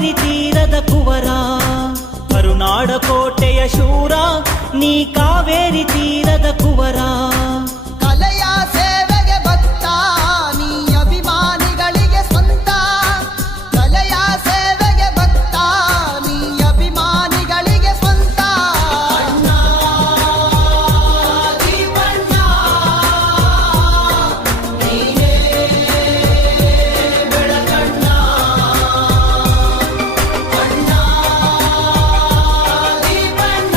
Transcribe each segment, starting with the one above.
ಕಾವೇರಿ ತೀರದ ಕುವರ, ಕರುನಾಡ ಕೋಟೆಯ ಶೂರ, ನೀ ಕಾವೇರಿ ತೀರದ ಕುವರ. ಕಲೆಯ ಸೇವೆಗೆ ಭಕ್ತ, ನೀ ಅಭಿಮಾನಿಗಳಿಗೆ ಸ್ವಂತ. ಕಲೆಯ ಸೇವೆಗೆ ಭಕ್ತ, ನೀ ಅಭಿಮಾನಿಗಳಿಗೆ ಸ್ವಂತ. ಅಣ್ಣ ದೀಪಣ್ಣ, ನೀನೇ ಬೆಳಕಣ್ಣ. ಅಣ್ಣ ದೀಪಣ್ಣ,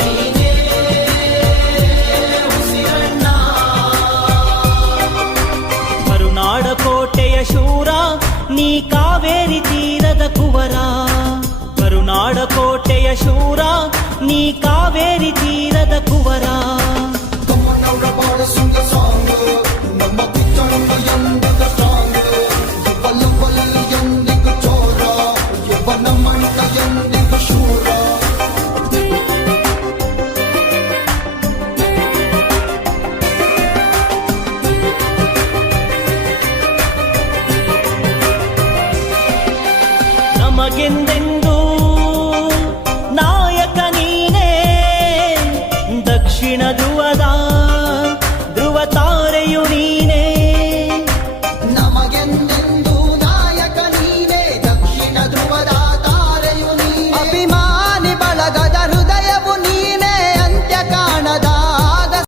ನೀನೇ ಉಸಿರಣ್ಣ. ಕರುನಾಡ ಕೋಟೆಯ ಶೂರ, ನೀ ಕಾವೇರಿ ತೀರದ ಕುವರ. ಕರುನಾಡ ಕೋಟೆಯ ಶೂರ, ನೀ ಕಾವೇರಿ ತೀರದ ಕುವರ. ತಮ್ಮನವರ ಬಾಳ ಸುಂದ ಸಾಂಗ್, ನಮ್ಮ ಕಿಚ್ಚಣ್ಣ ಎಂಬುದ ಸ್ಟ್ರಾಂಗ್. ಯುವಲ ಎಂದಿಗೂ ಚೋರ, ಯುವನ ಮಂಡ